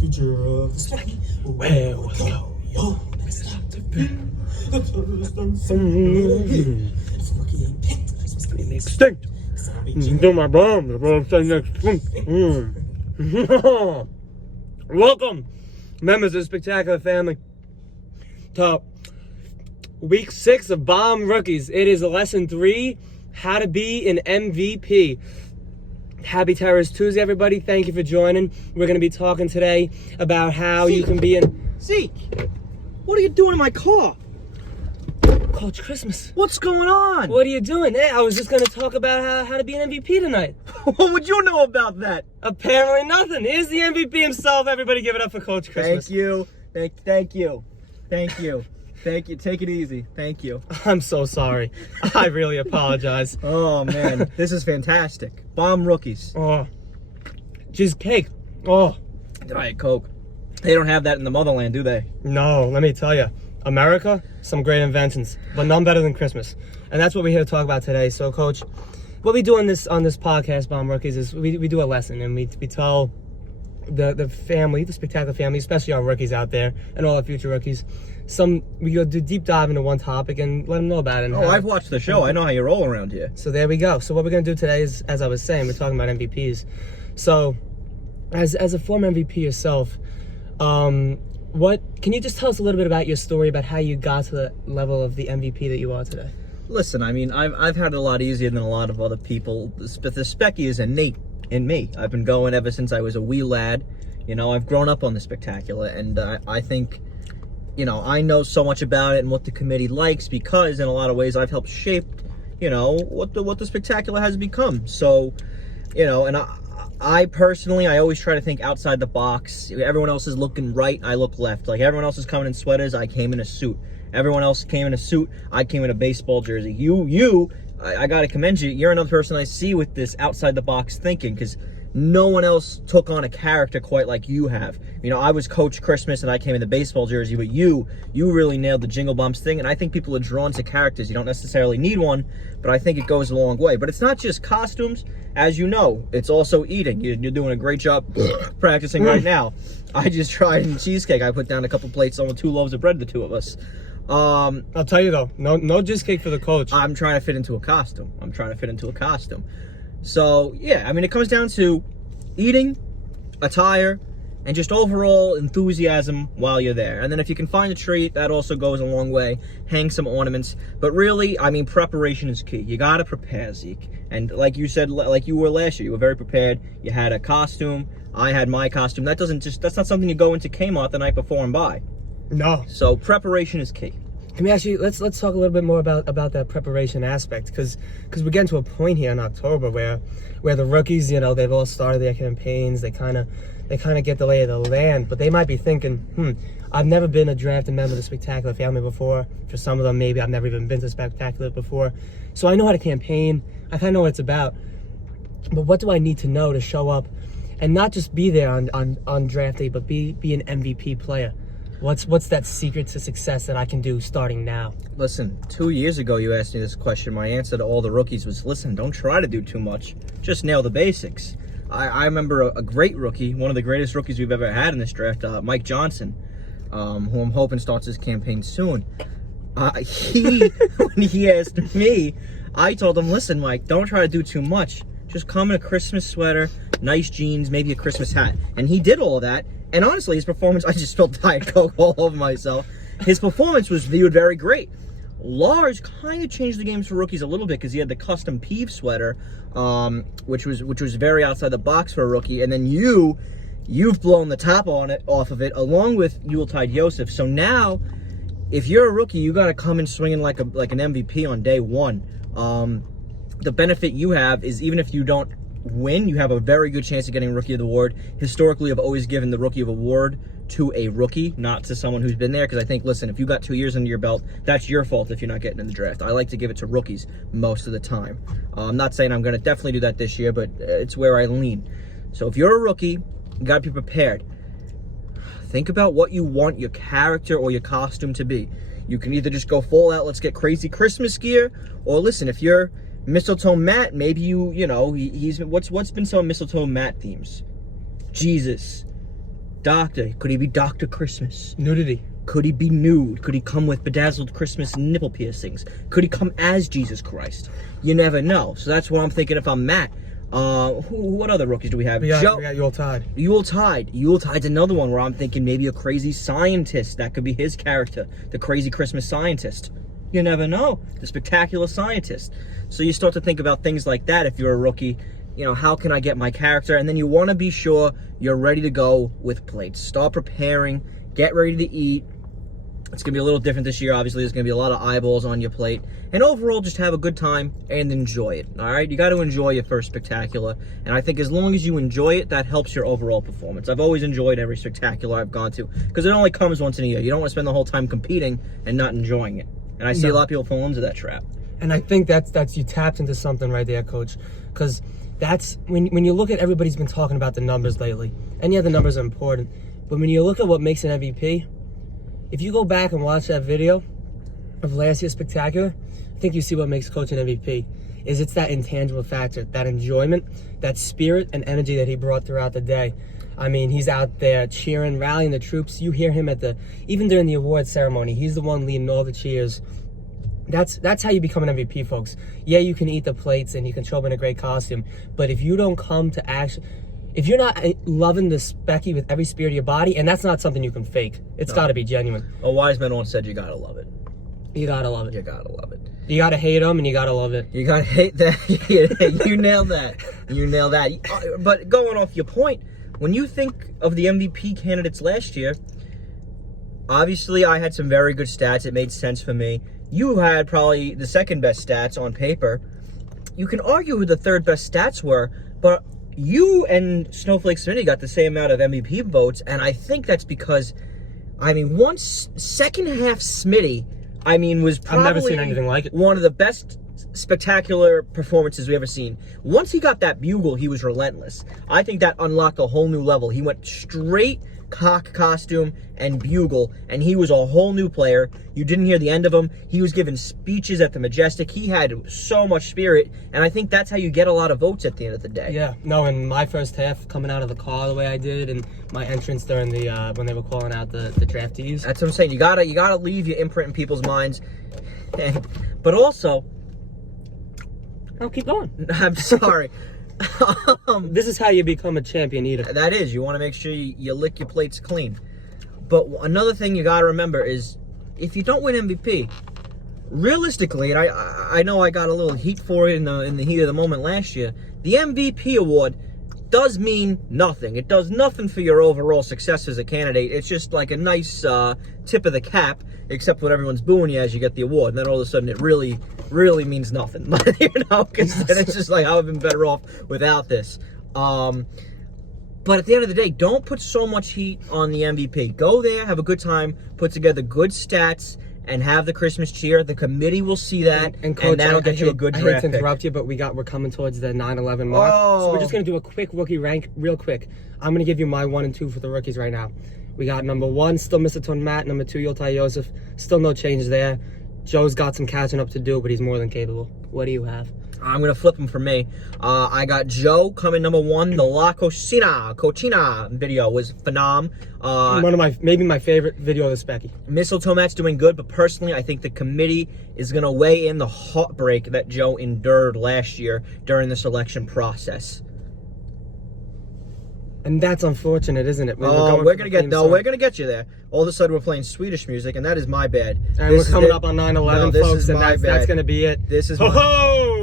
future of the Specky. Where we go, yo, next stop to be. It's Rookie ain't picked. Extinct. Do my bomb. Welcome, members of the Spectacular Family, to week 6 of Bomb Rookies. It is lesson 3, how to be an MVP. Happy Terrorist Tuesday, everybody. Thank you for joining. We're going to be talking today about how you can be an... Zeke, what are you doing in my car? Coach Christmas. What's going on? What are you doing? Hey, I was just going to talk about how to be an MVP tonight. What would you know about that? Apparently nothing. Here's the MVP himself. Everybody give it up for Coach Christmas. Thank you. Thank you. Thank you. Take it easy. Thank you. I'm so sorry. I really apologize. Oh, man. This is fantastic. Bomb Rookies. Oh. Just cake. Oh. Diet Coke. They don't have that in the motherland, do they? No, let me tell you. America, some great inventions, but none better than Christmas. And that's what we're here to talk about today. So, Coach, what we do on this podcast, Bomb Rookies, is we do a lesson, and we tell the family, the Spectacular Family, especially our rookies out there and all our future rookies, we go do deep dive into one topic and let them know about it. I've watched the show. I know how you roll around here. So there we go. So what we're going to do today is, as I was saying, we're talking about MVPs. So as a former MVP yourself, can you just tell us a little bit about your story about how you got to the level of the MVP that you are today? Listen, I mean, I've had it a lot easier than a lot of other people. The Specky is innate in me. I've been going ever since I was a wee lad. You know, I've grown up on the Spectacular, and I think, you know, I know so much about it and what the committee likes because, in a lot of ways, I've helped shape, you know, what the Spectacular has become. So, you know, and I personally, I always try to think outside the box. Everyone else is looking right, I look left. Like, everyone else is coming in sweaters, I came in a suit. Everyone else came in a suit, I came in a baseball jersey. I gotta commend you. You're another person I see with this outside the box thinking, because no one else took on a character quite like you have. You know, I was Coach Christmas and I came in the baseball jersey, but you really nailed the Jingle Bombs thing, and I think people are drawn to characters. You don't necessarily need one, but I think it goes a long way. But it's not just costumes, as you know, it's also eating. You're doing a great job practicing right now. I just tried cheesecake. I put down a couple plates, almost 2 loaves of bread, the two of us. I'll tell you though, no cheesecake for the coach. I'm trying to fit into a costume. So, yeah, I mean, it comes down to eating, attire, and just overall enthusiasm while you're there. And then if you can find a treat, that also goes a long way. Hang some ornaments. But really, I mean, preparation is key. You got to prepare, Zeke. And like you said, like you were last year, you were very prepared. You had a costume. I had my costume. That's not something you go into Kmart the night before and buy. No. So preparation is key. Can we actually, let's talk a little bit more about that preparation aspect, because we're getting to a point here in October where the rookies, you know, they've all started their campaigns, they kind of get the lay of the land, but they might be thinking, I've never been a drafted member of the Spectacular Family before. For some of them, maybe I've never even been to Spectacular before. So I know how to campaign, I kind of know what it's about, but what do I need to know to show up and not just be there on draft day, but be an MVP player? What's that secret to success that I can do starting now? Listen, 2 years ago you asked me this question. My answer to all the rookies was, listen, don't try to do too much. Just nail the basics. I remember a great rookie, one of the greatest rookies we've ever had in this draft, Mike Johnson, who I'm hoping starts his campaign soon. When he asked me, I told him, listen, Mike, don't try to do too much. Just come in a Christmas sweater, nice jeans, maybe a Christmas hat. And he did all of that. And honestly, his performance, I just spilled Diet Coke all over myself. His performance was viewed very great. Lars kind of changed the games for rookies a little bit because he had the custom Peeve sweater, which was very outside the box for a rookie. And then you've blown the top off of it, along with Yuletide Yosef. So now, if you're a rookie, you got to come in swinging like an MVP on day one. The benefit you have is, even if you don't win, you have a very good chance of getting Rookie of the Award. Historically, I've always given the Rookie of Award to a rookie, not to someone who's been there, because I think, listen, if you got 2 years under your belt, that's your fault if you're not getting in the draft. I like to give it to rookies most of the time. I'm not saying I'm going to definitely do that this year, but it's where I lean. So if you're a rookie, you got to be prepared. Think about what you want your character or your costume to be. You can either just go full out, let's get crazy Christmas gear, or listen, if you're Mistletoe Matt, maybe you know, he's what's been some Mistletoe Matt themes? Jesus, Doctor. Could he be Dr. Christmas? Nudity. Could he be nude? Could he come with bedazzled Christmas nipple piercings? Could he come as Jesus Christ? You never know. So that's what I'm thinking if I'm Matt. What other rookies do we have? We got Yuletide. Yuletide. Yuletide's another one where I'm thinking maybe a crazy scientist. That could be his character. The crazy Christmas scientist. You never know. The spectacular scientist. So you start to think about things like that if you're a rookie. You know, how can I get my character? And then you want to be sure you're ready to go with plates. Start preparing. Get ready to eat. It's going to be a little different this year. Obviously, there's going to be a lot of eyeballs on your plate. And overall, just have a good time and enjoy it. All right? You got to enjoy your first spectacular. And I think as long as you enjoy it, that helps your overall performance. I've always enjoyed every spectacular I've gone to because it only comes once in a year. You don't want to spend the whole time competing and not enjoying it. And I see a lot of people fall into that trap. And I think that's you tapped into something right there, Coach. Because that's when you look at everybody's been talking about the numbers lately. And yeah, the numbers are important. But when you look at what makes an MVP, if you go back and watch that video of last year's spectacular, I think you see what makes Coach an MVP. It's that intangible factor, that enjoyment, that spirit and energy that he brought throughout the day. I mean, he's out there cheering, rallying the troops. You hear him even during the award ceremony, he's the one leading all the cheers. That's how you become an MVP, folks. Yeah, you can eat the plates and you can show up in a great costume, but if you don't come to action, if you're not loving the specky with every spirit of your body, and that's not something you can fake. It's got to be genuine. A wise man once said you got to love it. You got to love it. You got to love it. You got to hate them and you got to love it. You got to hate that. You nailed that. You nailed that. But going off your point, when you think of the MVP candidates last year, obviously I had some very good stats. It made sense for me. You had probably the second best stats on paper. You can argue who the third best stats were, but you and Snowflake Smitty got the same amount of MVP votes, and I think that's because, I mean, second half Smitty, I mean, was probably I've never seen anything like it. One of the best spectacular performances we ever seen. Once he got that bugle, he was relentless. I think that unlocked a whole new level. He went straight cock costume and bugle, and he was a whole new player. You didn't hear the end of him. He was giving speeches at the Majestic. He had so much spirit, and I think that's how you get a lot of votes at the end of the day. Yeah, no, in my first half, coming out of the car the way I did, and my entrance during the when they were calling out the draftees. That's what I'm saying. You gotta leave your imprint in people's minds, but also, I'll keep going. I'm sorry. This is how you become a champion eater. That is, you want to make sure you lick your plates clean. But another thing you got to remember is, if you don't win MVP, realistically, and I know I got a little heat for it in the heat of the moment last year, the MVP award does mean nothing. It does nothing for your overall success as a candidate. It's just like a nice tip of the cap, except when everyone's booing you as you get the award. And then all of a sudden it really, really means nothing. You know, because then it's just like, I would have been better off without this. But at the end of the day, don't put so much heat on the MVP. Go there, have a good time, put together good stats, and have the Christmas cheer. The committee will see that, and Coach, that'll get you a good draft I hate to pick. interrupt you, but we're coming towards the 9/11 mark. So we're just going to do a quick rookie rank real quick. I'm going to give you my 1 and 2 for the rookies right now. We got number 1, still Mr. Ton Matt. Number 2, Yuletide Joseph. Still no change there. Joe's got some catching up to do, but he's more than capable. What do you have? I'm going to flip them for me. I got Joe coming number 1. The La Cochina video was phenom. One of maybe my favorite video of the Specky. Mistletoe Matt's doing good, but personally, I think the committee is going to weigh in the heartbreak that Joe endured last year during the selection process. And that's unfortunate, isn't it? We're gonna get you there. All of a sudden, we're playing Swedish music, and that is my bad. And we're coming up on 9/11, folks, and that's gonna be it. This is ho ho.